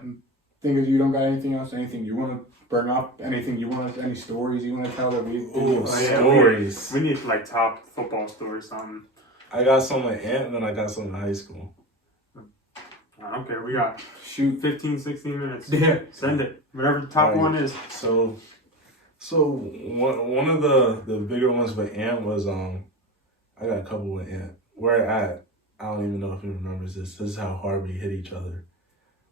Thing is, you don't got anything else? Anything you want to bring up? Anything you want? Any stories you want to tell that we? Stories. We need like top football stories. Something. I got some at Ant, and then I got some in high school. I don't care. We got 15, 16 minutes. Yeah. Send it. Whatever the top one is. So one of the bigger ones with Ant was I got a couple with Ant. We're at, I don't even know if he remembers this. This is how hard we hit each other.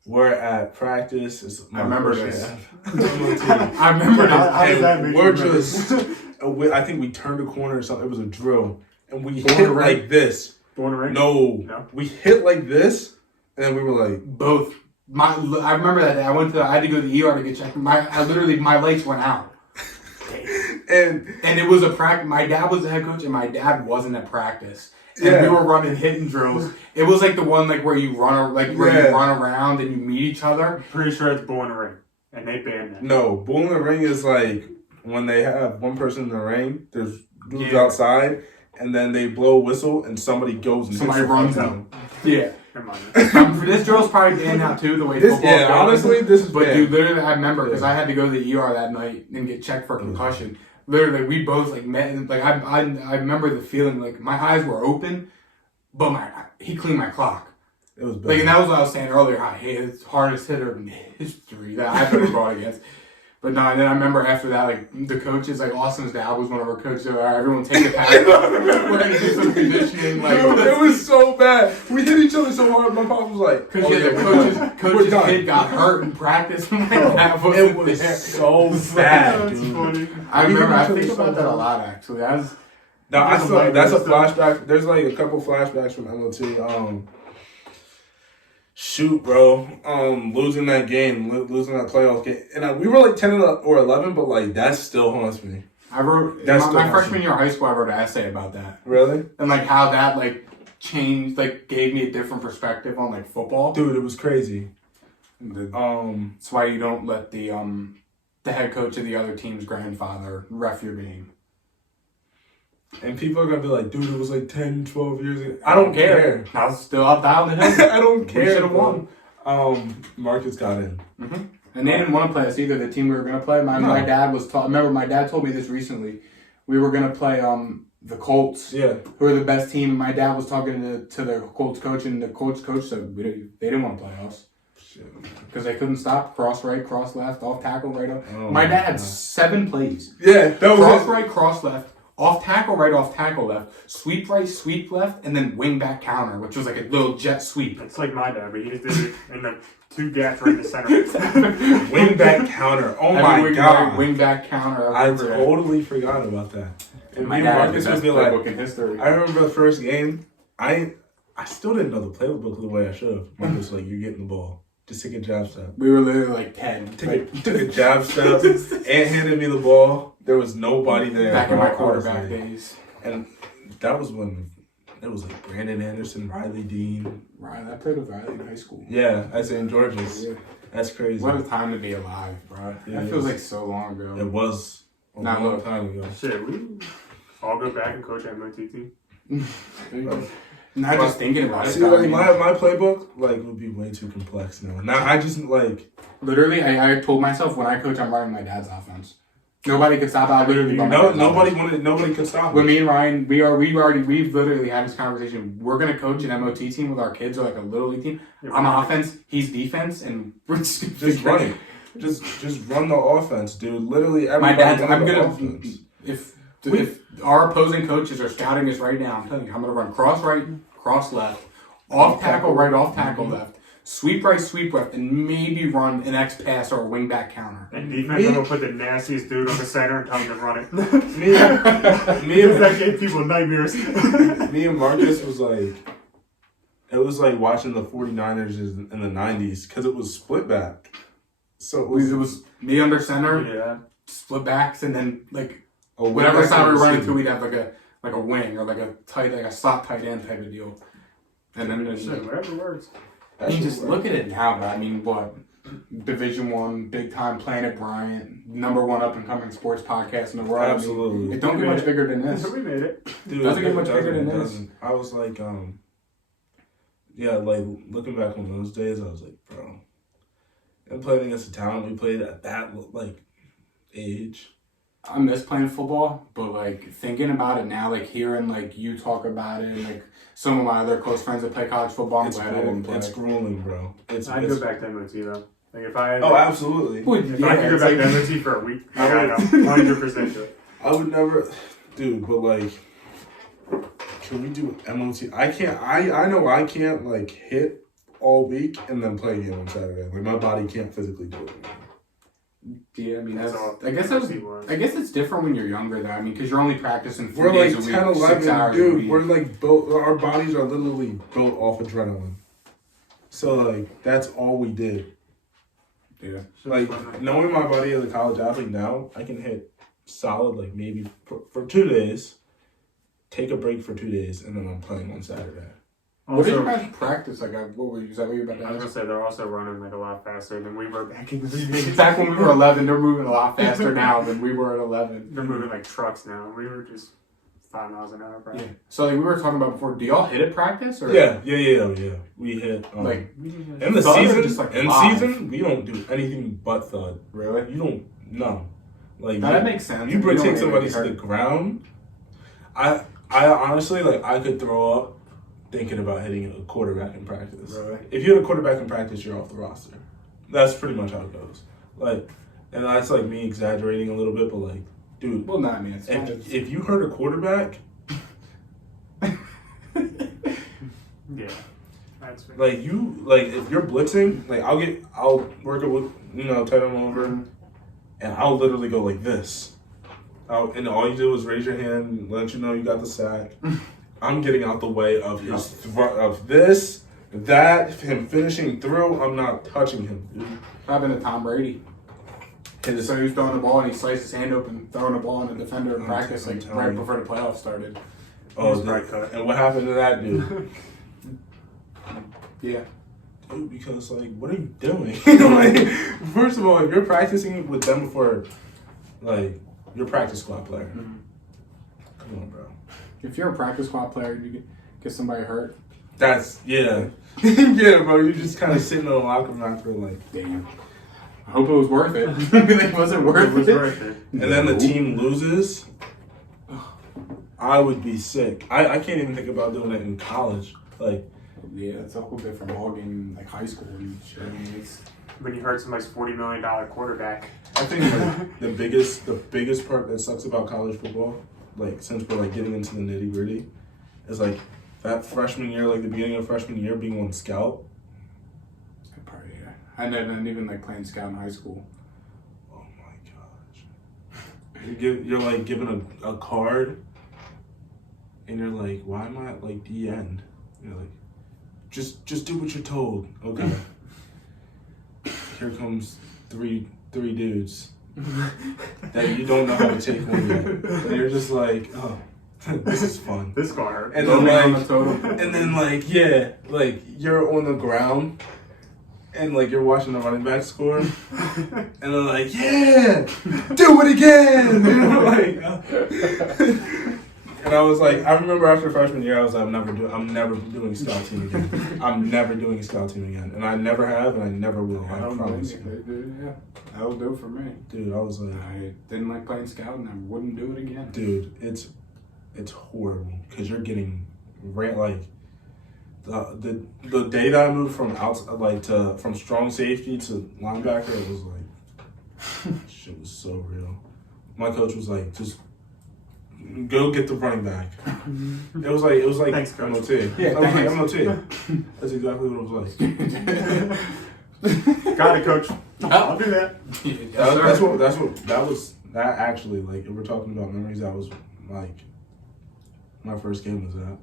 We're at practice. I remember this. I remember this. How does that make you remember? I think we turned a corner or something. It was a drill. And we hit like this. Born a ring? No. We hit like this. And then we were like, both. I remember that day. I had to go to the ER to get checked. My lights went out. and it was a practice. My dad was the head coach, and my dad wasn't at practice. And we were running hitting drills. It was like the one like where you run you run around and you meet each other. Pretty sure it's Born a Ring, and they banned that. No, Bull in the Ring is like when they have one person in the ring. There's dudes outside, and then they blow a whistle, and somebody goes and somebody runs out. Yeah. This drill's probably banned out too, the way football goes. Honestly, this is banned. Dude, literally, I remember because I had to go to the ER that night and get checked for concussion. Literally, we both like met, and like I remember the feeling like my eyes were open, but he cleaned my clock. It was bad. Like, and that was what I was saying earlier. I hate it's hardest hitter in history that I've ever brought against. But no, and then I remember after that, like, the coaches, like, Austin's dad was one of our coaches. All right, everyone take a pack. We're going to do some conditioning. Like, it was so bad. We hit each other so hard, my pop was like, the coach's kid got hurt in practice. Like, that it was so bad, dude. I think about that a lot, actually. That's a flashback. There's, like, a couple flashbacks from MLT. Shoot, bro. Losing that game, losing that playoff game. And we were like 10 or 11, but like that still haunts me. I wrote, my freshman year of high school, I wrote an essay about that. Really? And like how that like changed, like gave me a different perspective on like football. Dude, it was crazy. That's why you don't let the head coach of the other team's grandfather ref your game. And people are going to be like, dude, it was like 10, 12 years ago. I don't care. I was still up down the hill. I don't care. We should have won. Marcus got in. Mm-hmm. And they didn't want to play us either, the team we were going to play. My dad was I remember my dad told me this recently. We were going to play the Colts, who are the best team. And my dad was talking to the Colts coach, and the Colts coach said they didn't want to play us. Because they couldn't stop. Cross right, cross left, off tackle, right up. Oh, my dad had 7 plays. Yeah. Cross right, cross left. Off tackle right, off tackle left, sweep right, sweep left, and then wing back counter, which was like a little jet sweep. It's like my dad, but he just did it in the 2 gaps right in the center. Wing back counter. Oh my god. Wing back counter. I totally forgot about that. And my dad had the best playbook in history. I remember the first game. I still didn't know the playbook the way I should have. Mom was like, "You're getting the ball. Just take a jab step." We were literally like 10. Took a jab step and handed me the ball. There was nobody there. Back in my quarterback days. And that was when it was like Brandon Anderson, Riley Dean. Right, I played with Riley in high school. Yeah, at St. George's. Yeah. That's crazy. What a time to be alive, bro. Yeah, that feels like so long ago. It was a long time ago. Shit, we all go back and coach at MOT team. Not just thinking about it. See, like my playbook like would be way too complex now. Now I just like literally. I told myself when I coach, I'm running my dad's offense. Nobody could stop it. Nobody could stop it. When me and Ryan, we've literally had this conversation. We're gonna coach an MOT team with our kids or like a little league team. I'm offense, he's defense, and we're just run it. Just run the offense, dude. Literally everybody. My dad's. I'm gonna offense. If our opposing coaches are scouting us right now, I'm telling you, I'm gonna run cross right, cross left, off tackle right, off tackle left. Sweep right, sweep left, and maybe run an X pass or a wing back counter. And defense, I'm gonna put the nastiest dude on the center and tell him to run it. me and that gave people nightmares. Me and Marcus was like, it was like watching the 49ers in the 90s because it was split back. So it was me under center, split backs, and then like whatever side we were running to, we'd have like a wing or like a slot tight end type of deal. And then whatever works. I mean, just look at it now, but I mean, what? Division I, big time, playing at Bryant, #1 up and coming sports podcast in the world. Absolutely. I mean, it don't get much bigger than this. We made it. Dude, doesn't get much bigger than this. I was like, like looking back on those days, I was like, bro, and playing against the talent we played at that like age. I miss playing football, but like thinking about it now, like hearing like you talk about it, and like some of my other close friends that play college football, I'm glad I didn't play. It's grueling, bro. I'd go back to MOT though. Like if I absolutely. If I could go back to MOT for a week, I know 100% do it. I would never, dude. But like, can we do MOT? I can't. I know I can't like hit all week and then play again on Saturday. Like my body can't physically do it. Yeah, I mean, I guess it's different when you're younger, though. I mean, because you're only practicing 4 we're days like a week, 10, 11, 6 hours dude. a week. We're like built. Our bodies are literally built off adrenaline. So like that's all we did. Yeah. Like knowing my body as a college athlete now, I can hit solid like maybe for 2 days, take a break for 2 days, and then I'm playing on Saturday. What did you guys practice? Like, is that what you were about to ask? I was gonna say they're also running like a lot faster than we were back in the Back when we were 11, they're moving a lot faster now than we were at 11. They're moving like trucks now. We were just 5 miles an hour, probably. Yeah. So like we were talking about before, do y'all hit at practice or? Yeah. We hit like in the season. Just, like, season, we don't do anything but thud. Really? You don't. No. Like that makes sense. You take somebody to the ground. I honestly like I could throw up thinking about hitting a quarterback in practice. Really? If you hit a quarterback in practice, you're off the roster. That's pretty much how it goes. Like, and that's like me exaggerating a little bit, but like, dude. Well, not me. If you hurt a quarterback, yeah, that's fair. like if you're blitzing, like I'll work it with tight end over, and I'll literally go like this. And all you do is raise your hand, let you know you got the sack. I'm getting out the way of his him finishing through. I'm not touching him, dude. Happened to Tom Brady. So he was throwing the ball and he sliced his hand open, throwing the ball in the defender in practice like right before the playoffs started. Oh, and what happened to that dude? Yeah. Dude, because like, what are you doing? Like, first of all, if you're practicing with them before, like, you're a practice squad player. Mm-hmm. Come on, bro. If you're a practice squad player, you get somebody hurt. That's yeah, bro. You're just kind of sitting in the locker room after like, damn. I hope it was worth it. Like, was it worth it? And then the team loses. I would be sick. I can't even think about doing it in college. Like, yeah, it's a whole different ballgame in like high school and shit. I mean, it's when you hurt somebody's $40 million quarterback. I think like, the biggest part that sucks about college football, like since we're like getting into the nitty gritty, is like that freshman year, like the beginning of freshman year, being on scout. Probably, yeah. I didn't even like playing scout in high school. Oh my gosh! You're like given a card, and you're like, why am I at like the end? You're like, just do what you're told. Okay. Here comes three dudes that you don't know how to take one yet. And you're just like, oh, this is fun. This car. And then like you're on the ground and like you're watching the running back score, and they're like, yeah, do it again. You know, like, And I was like, I remember after freshman year, I was like, I'm never doing scout team again. I'm never doing scout team again. And I never have, and I never will. I promise you. Yeah, that'll do it for me. Dude, I was like, I didn't like playing scout, and I wouldn't do it again. Dude, it's horrible because you're getting like the day that I moved from from strong safety to linebacker, it was like shit was so real. My coach was like, just go get the running back. It was like Thanks, coach. MOT. Yeah, I was like MOT. That's exactly what it was like. Got it, coach. I'll do that. That actually, like, if we're talking about memories, that was like my first game was that.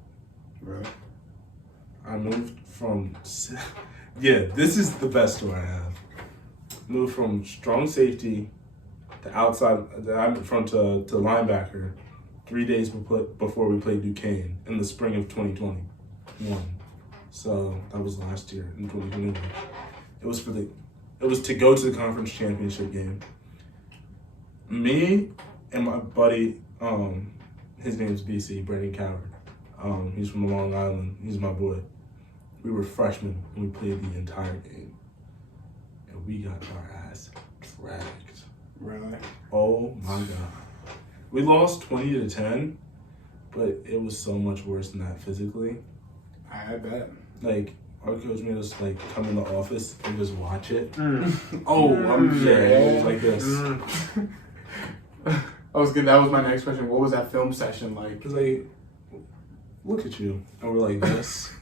Right. I moved from this is the best story I have. Moved from strong safety to outside to linebacker 3 days before we played Duquesne in the spring of 2021. So that was last year in 2021. It was to go to the conference championship game. Me and my buddy, his name's BC, Brandon Coward. He's from Long Island. He's my boy. We were freshmen and we played the entire game. And we got our ass dragged. Really? Oh my God. We lost 20-10, but it was so much worse than that physically. I bet. Like, our coach made us like come in the office and just watch it. Oh, I'm sure. It was like this. That was my next question. What was that film session like? It was like, look at you. And we're like this.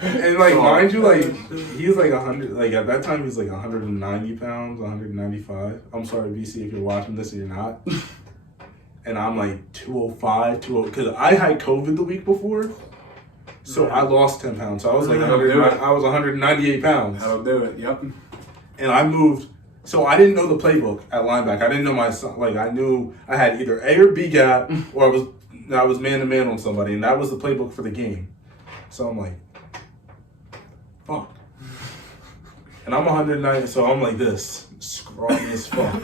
And like, mind you, like, he was like 100, like at that time he was like 190 pounds, 195. I'm sorry, BC, if you're watching this and you're not. And I'm like 205, because I had COVID the week before. So I lost 10 pounds. So I was like, I was 198 pounds. That'll do it, yep. And I moved. So I didn't know the playbook at linebacker. I didn't know I knew I had either A or B gap, or I was man-to-man on somebody, and that was the playbook for the game. So I'm like, fuck. And I'm 190, so I'm like this, scrawny as fuck.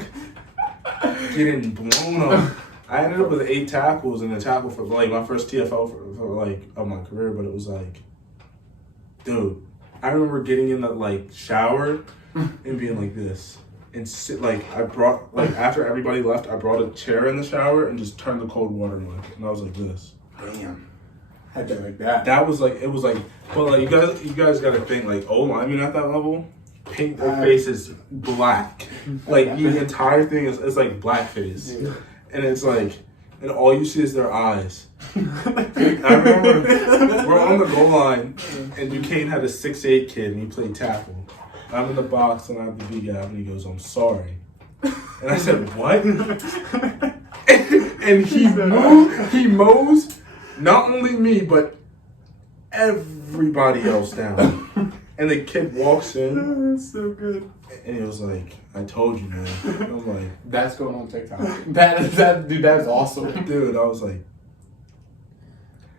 Getting blown up. I ended up with 8 tackles and a tackle for like my first TFL for like of my career, but it was like, dude, I remember getting in the like shower and being like this. And sit, like, I brought, like, after everybody left, I brought a chair in the shower and just turned the cold water on. And I was like this. Damn. Had to like that. That was like, it was like, well, like, you guys gotta think, like, linemen at that level, paint their face is black. Like, the entire thing is like blackface. Yeah. And it's like, and all you see is their eyes. I remember, we're on the goal line, and Duquesne had a 6'8" kid, and he played tackle. I'm in the box and I have the big gap and he goes, I'm sorry. And I said, what? and he mows not only me, but everybody else down. And the kid walks in. That's so good. And he was like, I told you, man. I'm like, that's going on TikTok. Dude, that is awesome. Dude, I was like,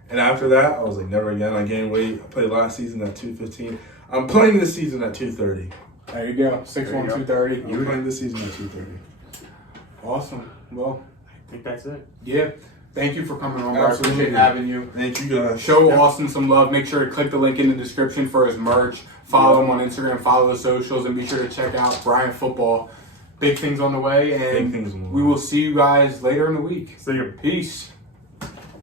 and after that, I was like, never again. I gained weight. I played last season at 215. I'm playing this season at 230. There you go. 6'1", 230. I'm playing this season at 230. Awesome. Well, I think that's it. Yeah. Thank you for coming on, bro. I appreciate having you. Thank you, guys. Show Austin some love. Make sure to click the link in the description for his merch. Follow him on Instagram. Follow the socials. And be sure to check out Bryant Football. Big things on the way. And we will see you guys later in the week. See you. Peace.